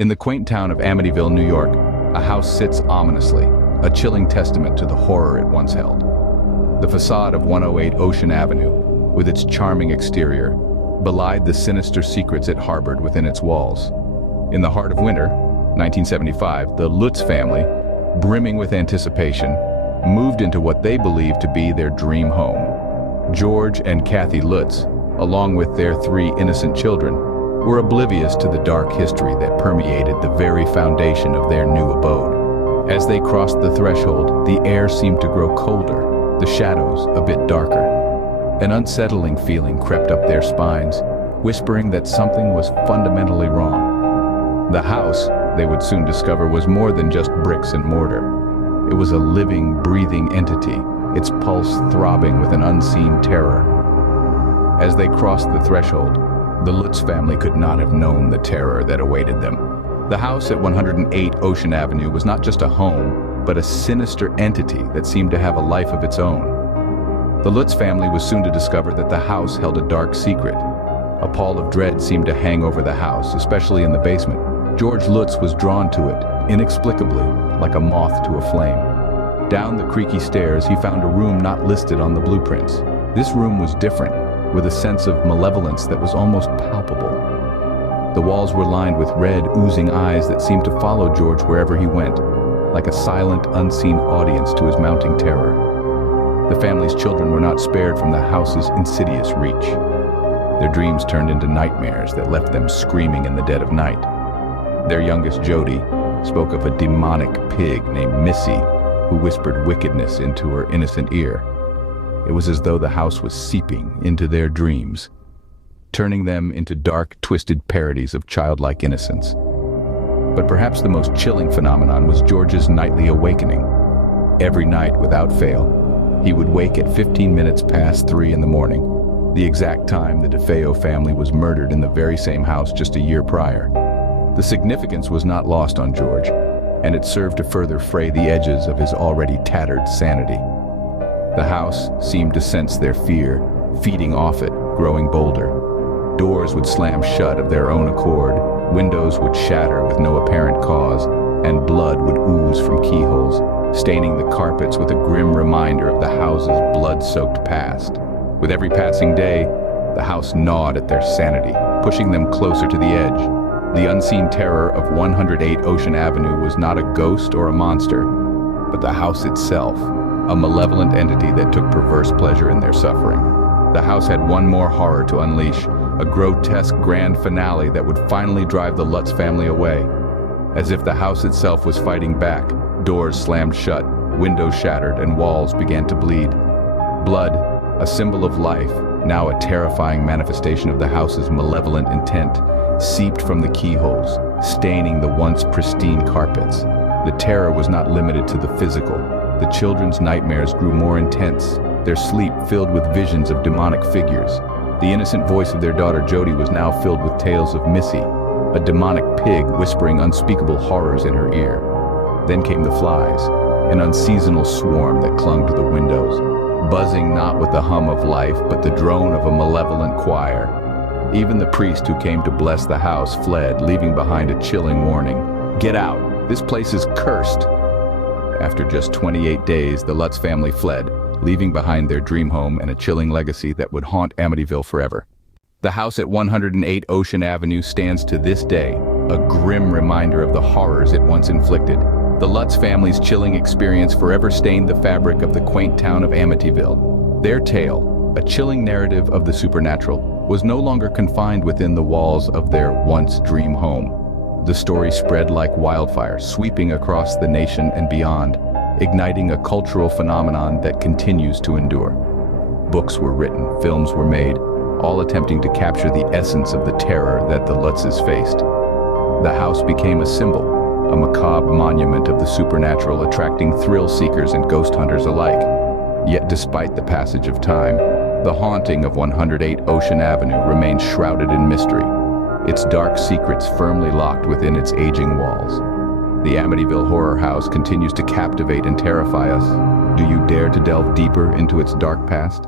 In the quaint town of Amityville, New York, a house sits ominously, a chilling testament to the horror it once held. The facade of 108 Ocean Avenue, with its charming exterior, belied the sinister secrets it harbored within its walls. In the heart of winter, 1975, the Lutz family, brimming with anticipation, moved into what they believed to be their dream home. George and Kathy Lutz, along with their 3 innocent children, were oblivious to the dark history that permeated the very foundation of their new abode. As they crossed the threshold, the air seemed to grow colder, the shadows a bit darker. An unsettling feeling crept up their spines, whispering that something was fundamentally wrong. The house, they would soon discover, was more than just bricks and mortar. It was a living, breathing entity, its pulse throbbing with an unseen terror. As they crossed the threshold, the Lutz family could not have known the terror that awaited them. The house at 108 Ocean Avenue was not just a home, but a sinister entity that seemed to have a life of its own. The Lutz family was soon to discover that the house held a dark secret. A pall of dread seemed to hang over the house, especially in the basement. George Lutz was drawn to it, inexplicably, like a moth to a flame. Down the creaky stairs, he found a room not listed on the blueprints. This room was different, with a sense of malevolence that was almost palpable. The walls were lined with red, oozing eyes that seemed to follow George wherever he went, like a silent, unseen audience to his mounting terror. The family's children were not spared from the house's insidious reach. Their dreams turned into nightmares that left them screaming in the dead of night. Their youngest, Jody, spoke of a demonic pig named Missy, who whispered wickedness into her innocent ear. It was as though the house was seeping into their dreams, turning them into dark, twisted parodies of childlike innocence. But perhaps the most chilling phenomenon was George's nightly awakening. Every night, without fail, he would wake at 15 minutes past 3 in the morning, the exact time the DeFeo family was murdered in the very same house just a year prior. The significance was not lost on George, and it served to further fray the edges of his already tattered sanity. The house seemed to sense their fear, feeding off it, growing bolder. Doors would slam shut of their own accord, windows would shatter with no apparent cause, and blood would ooze from keyholes, staining the carpets with a grim reminder of the house's blood-soaked past. With every passing day, the house gnawed at their sanity, pushing them closer to the edge. The unseen terror of 108 Ocean Avenue was not a ghost or a monster, but the house itself, a malevolent entity that took perverse pleasure in their suffering. The house had one more horror to unleash, a grotesque grand finale that would finally drive the Lutz family away. As if the house itself was fighting back, doors slammed shut, windows shattered, and walls began to bleed. Blood, a symbol of life, now a terrifying manifestation of the house's malevolent intent, seeped from the keyholes, staining the once pristine carpets. The terror was not limited to the physical. The children's nightmares grew more intense, their sleep filled with visions of demonic figures. The innocent voice of their daughter Jody was now filled with tales of Missy, a demonic pig whispering unspeakable horrors in her ear. Then came the flies, an unseasonal swarm that clung to the windows, buzzing not with the hum of life, but the drone of a malevolent choir. Even the priest who came to bless the house fled, leaving behind a chilling warning. "Get out! This place is cursed!" After just 28 days, the Lutz family fled, leaving behind their dream home and a chilling legacy that would haunt Amityville forever. The house at 108 Ocean Avenue stands to this day, a grim reminder of the horrors it once inflicted. The Lutz family's chilling experience forever stained the fabric of the quaint town of Amityville. Their tale, a chilling narrative of the supernatural, was no longer confined within the walls of their once dream home. The story spread like wildfire, sweeping across the nation and beyond, igniting a cultural phenomenon that continues to endure. Books were written, films were made, all attempting to capture the essence of the terror that the Lutzes faced. The house became a symbol, a macabre monument of the supernatural, attracting thrill seekers and ghost hunters alike. Yet despite the passage of time, the haunting of 108 Ocean Avenue remains shrouded in mystery, its dark secrets firmly locked within its aging walls. The Amityville Horror House continues to captivate and terrify us. Do you dare to delve deeper into its dark past?